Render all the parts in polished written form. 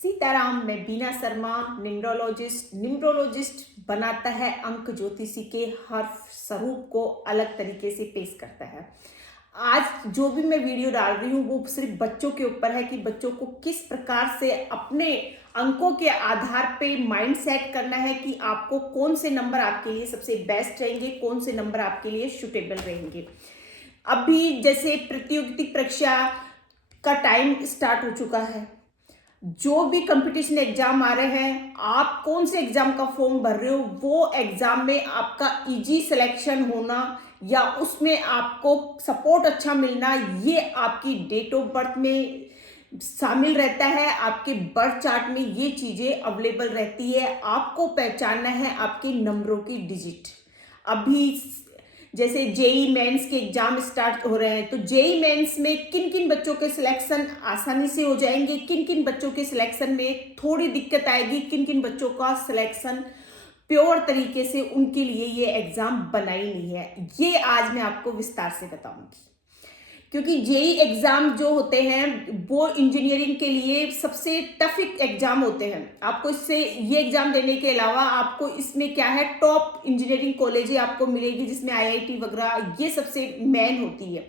सीताराम में बीना शर्मा न्यूमरोलॉजिस्ट बनाता है अंक ज्योतिषी के हर स्वरूप को अलग तरीके से पेश करता है। आज जो भी मैं वीडियो डाल रही हूँ वो सिर्फ बच्चों के ऊपर है कि बच्चों को किस प्रकार से अपने अंकों के आधार पे माइंड सेट करना है कि आपको कौन से नंबर आपके लिए सबसे बेस्ट रहेंगे, कौन से नंबर आपके लिए सुटेबल रहेंगे। अभी जैसे प्रतियोगिता परीक्षा का टाइम स्टार्ट हो चुका है, जो भी कंपटीशन एग्जाम आ रहे हैं, आप कौन से एग्जाम का फॉर्म भर रहे हो, वो एग्जाम में आपका इजी सिलेक्शन होना या उसमें आपको सपोर्ट अच्छा मिलना, ये आपकी डेट ऑफ बर्थ में शामिल रहता है। आपके बर्थ चार्ट में ये चीजें अवेलेबल रहती है। आपको पहचानना है आपके नंबरों की डिजिट। अभी जैसे जेई मेंस के एग्जाम स्टार्ट हो रहे हैं, तो जेई मेंस में किन किन बच्चों के सिलेक्शन आसानी से हो जाएंगे, किन किन बच्चों के सिलेक्शन में थोड़ी दिक्कत आएगी, किन किन बच्चों का सिलेक्शन प्योर तरीके से उनके लिए ये एग्जाम बना ही नहीं है, ये आज मैं आपको विस्तार से बताऊंगी। क्योंकि जेई एग्जाम जो होते हैं वो इंजीनियरिंग के लिए सबसे टफ एग्जाम होते हैं। आपको इससे ये एग्जाम देने के अलावा आपको इसमें क्या है, टॉप इंजीनियरिंग कॉलेज आपको मिलेगी जिसमें आईआईटी वगैरह ये सबसे मेन होती है।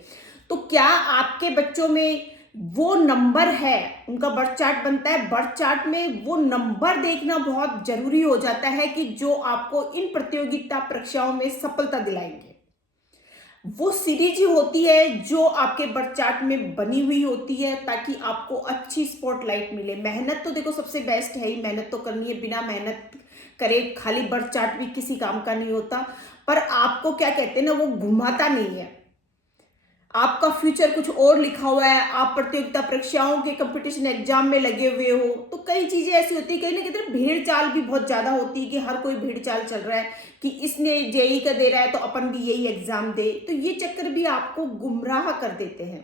तो क्या आपके बच्चों में वो नंबर है, उनका बर्थ चार्ट बनता है, बर्थ चार्ट में वो नंबर देखना बहुत जरूरी हो जाता है कि जो आपको इन प्रतियोगिता परीक्षाओं में सफलता दिलाएंगे। वो सीरीज होती है जो आपके बर्थ चार्ट में बनी हुई होती है ताकि आपको अच्छी स्पॉटलाइट मिले। मेहनत तो देखो सबसे बेस्ट है ही, मेहनत तो करनी है, बिना मेहनत करे खाली बर्थ चार्ट भी किसी काम का नहीं होता। पर आपको क्या कहते हैं ना, वो घुमाता नहीं है। आपका फ्यूचर कुछ और लिखा हुआ है, आप प्रतियोगिता परीक्षाओं के कंपटीशन एग्जाम में लगे हुए हो, तो कई चीजें ऐसी होती है, कहीं ना कहीं भीड़ चाल भी बहुत ज्यादा होती है कि हर कोई भीड़ चाल चल रहा है कि इसने जेई का दे रहा है तो अपन भी यही एग्जाम दे, तो ये चक्कर भी आपको गुमराह कर देते हैं।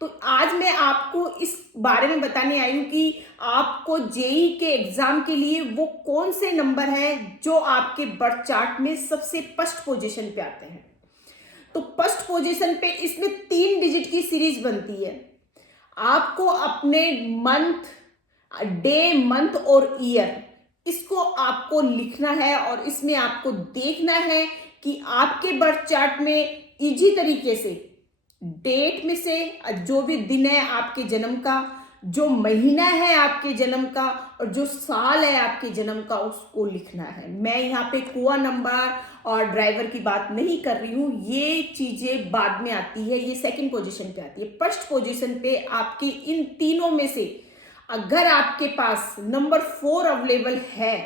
तो आज मैं आपको इस बारे में बताने आई हूं कि आपको जेई के एग्जाम के लिए वो कौन से नंबर है जो आपके बर्थ चार्ट में सबसे फर्स्ट पोजीशन पे आते हैं। तो फर्स्ट पोजीशन पे इसमें 3 डिजिट की सीरीज बनती है। आपको अपने मंथ, डे, मंथ और ईयर, इसको आपको लिखना है और इसमें आपको देखना है कि आपके बर्थ चार्ट में इजी तरीके से डेट में से जो भी दिन है आपके जन्म का, जो महीना है आपके जन्म का और जो साल है आपके जन्म का, उसको लिखना है। मैं यहाँ पे कुआ नंबर और ड्राइवर की बात नहीं कर रही हूँ, ये चीजें बाद में आती है, ये सेकंड पोजीशन पे आती है। फर्स्ट पोजीशन पे आपकी इन तीनों में से अगर आपके पास नंबर 4 अवेलेबल है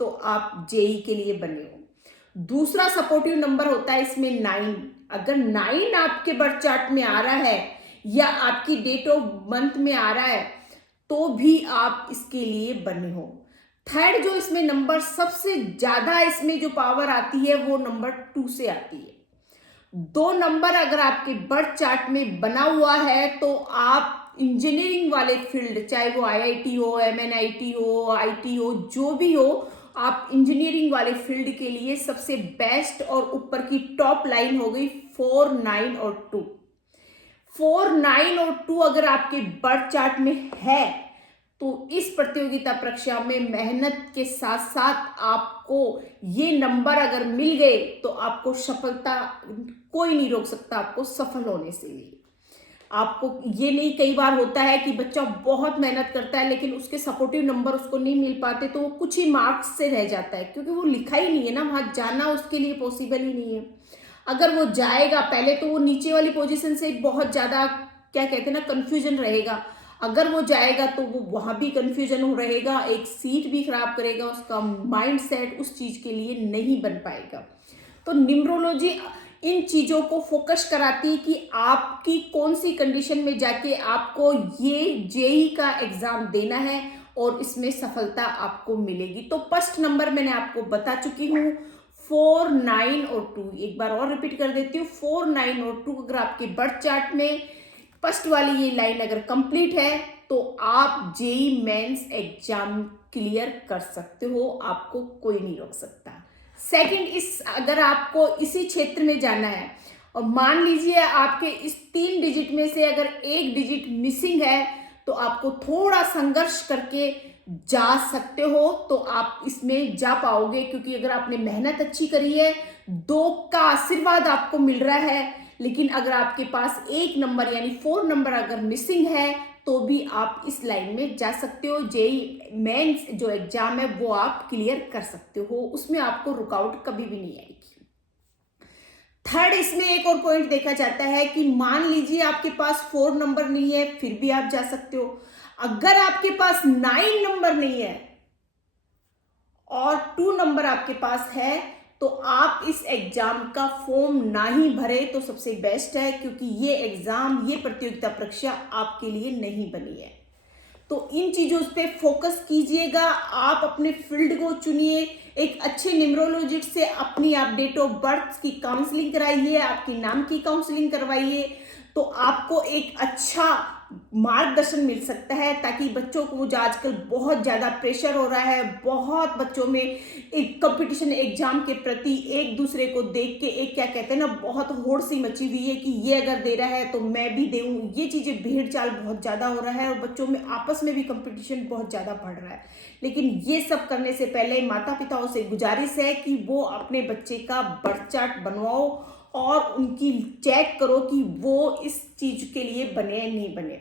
तो आप जेई के लिए बने हो। दूसरा सपोर्टिव नंबर होता है इसमें 9। अगर 9 आपके बर्थ चार्ट में आ रहा है या आपकी डेट ऑफ मंथ में आ रहा है तो भी आप इसके लिए बने हो। थर्ड जो इसमें नंबर सबसे ज्यादा इसमें जो पावर आती है वो नंबर 2 से आती है। 2 नंबर अगर आपके बर्थ चार्ट में बना हुआ है तो आप इंजीनियरिंग वाले फील्ड, चाहे वो आईआईटी हो, एमएनआईटी हो, आईटी हो, जो भी हो, आप इंजीनियरिंग वाले फील्ड के लिए सबसे बेस्ट और ऊपर की टॉप लाइन हो गई 4, 9 और 2। 4, 9 और 2 अगर आपके बर्थ चार्ट में है तो इस प्रतियोगिता परीक्षा में मेहनत के साथ साथ आपको ये नंबर अगर मिल गए तो आपको सफलता, कोई नहीं रोक सकता आपको सफल होने से लिए। आपको ये नहीं, कई बार होता है कि बच्चा बहुत मेहनत करता है लेकिन उसके सपोर्टिव नंबर उसको नहीं मिल पाते तो वो कुछ ही मार्क्स से रह जाता है, क्योंकि वो लिखा ही नहीं है ना, वहां जाना उसके लिए पॉसिबल ही नहीं है। अगर वो जाएगा पहले तो वो नीचे वाली पोजीशन से बहुत ज्यादा क्या कहते हैं ना कंफ्यूजन रहेगा। अगर वो जाएगा तो वो वहां भी कंफ्यूजन हो रहेगा, एक सीट भी खराब करेगा, उसका माइंड सेट उस चीज के लिए नहीं बन पाएगा। तो न्यूमरोलॉजी इन चीजों को फोकस कराती है कि आपकी कौन सी कंडीशन में जाके आपको ये जेई का एग्जाम देना है और इसमें सफलता आपको मिलेगी। तो फर्स्ट नंबर मैंने आपको बता चुकी हूँ, 4, 9 और 2। एक बार और रिपीट कर देती हूँ, 4, 9 और 2 अगर आपके बर्थ चार्ट में फर्स्ट वाली ये लाइन अगर कंप्लीट है तो आप जेई मेंस एग्जाम क्लियर कर सकते हो, आपको कोई नहीं रोक सकता। सेकंड, इस अगर आपको इसी क्षेत्र में जाना है और मान लीजिए आपके इस 3 डिजिट में से अगर एक डिजिट मिसिंग है तो आपको थोड़ा संघर्ष करके जा सकते हो, तो आप इसमें जा पाओगे, क्योंकि अगर आपने मेहनत अच्छी करी है, 2 का आशीर्वाद आपको मिल रहा है। लेकिन अगर आपके पास 1 नंबर यानी 4 नंबर अगर मिसिंग है, तो भी आप इस लाइन में जा सकते हो। जेईई मेंस जो एग्जाम है वो आप क्लियर कर सकते हो, उसमें आपको रुकावट कभी भी नहीं आएगी। थर्ड, इसमें एक और पॉइंट देखा जाता है कि मान लीजिए आपके पास 4 नंबर नहीं है, फिर भी आप जा सकते हो। अगर आपके पास 9 नंबर नहीं है और 2 नंबर आपके पास है, तो आप इस एग्जाम का फॉर्म ना ही भरे तो सबसे बेस्ट है, क्योंकि ये एग्जाम, ये प्रतियोगिता परीक्षा आपके लिए नहीं बनी है। तो इन चीजों पे फोकस कीजिएगा, आप अपने फील्ड को चुनिए, एक अच्छे न्यूमरोलॉजिस्ट से अपनी आप डेट ऑफ बर्थ की काउंसलिंग कराइए, आपके नाम की काउंसलिंग करवाइए, तो आपको एक अच्छा मार्गदर्शन मिल सकता है। ताकि बच्चों को, जो आजकल बहुत ज़्यादा प्रेशर हो रहा है, बहुत बच्चों में एक कंपटीशन एग्जाम के प्रति एक दूसरे को देख के एक, क्या कहते हैं ना, बहुत होड़ सी मची हुई है कि ये अगर दे रहा है तो मैं भी दूँ। ये चीज़ें, भीड़ चाल बहुत ज़्यादा हो रहा है और बच्चों में आपस में भी कंपटीशन बहुत ज़्यादा बढ़ रहा है। लेकिन ये सब करने से पहले माता पिताओं से गुजारिश है कि वो अपने बच्चे का बर्थ चार्ट बनवाओ और उनकी चेक करो कि वो इस चीज के लिए बने नहीं बने।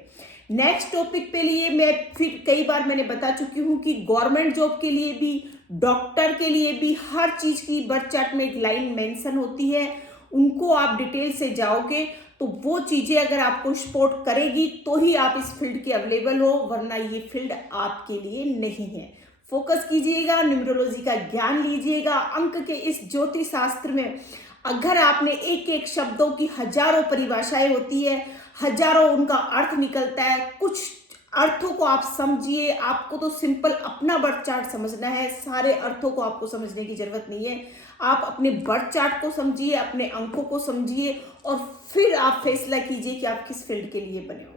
नेक्स्ट टॉपिक पे लिए मैं फिर कई बार मैंने बता चुकी हूँ कि गवर्नमेंट जॉब के लिए भी, डॉक्टर के लिए भी हर चीज की बर्थ चार्ट में एक लाइन मेंशन होती है। उनको आप डिटेल से जाओगे तो वो चीजें अगर आपको सपोर्ट करेगी तो ही आप इस फील्ड के अवेलेबल हो, वरना ये फील्ड आपके लिए नहीं है। फोकस कीजिएगा, न्यूमरोलॉजी का ज्ञान लीजिएगा। अंक के इस ज्योतिष शास्त्र में अगर आपने एक एक शब्दों की हजारों परिभाषाएं होती है, हजारों उनका अर्थ निकलता है, कुछ अर्थों को आप समझिए। आपको तो सिंपल अपना बर्थ चार्ट समझना है, सारे अर्थों को आपको समझने की जरूरत नहीं है। आप अपने बर्थ चार्ट को समझिए, अपने अंकों को समझिए और फिर आप फैसला कीजिए कि आप किस फील्ड के लिए बने हो।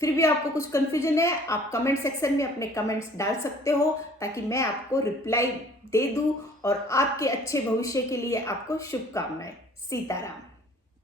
फिर भी आपको कुछ कंफ्यूजन है, आप कमेंट सेक्शन में अपने कमेंट्स डाल सकते हो, ताकि मैं आपको रिप्लाई दे दूं और आपके अच्छे भविष्य के लिए आपको शुभकामनाएं। सीताराम।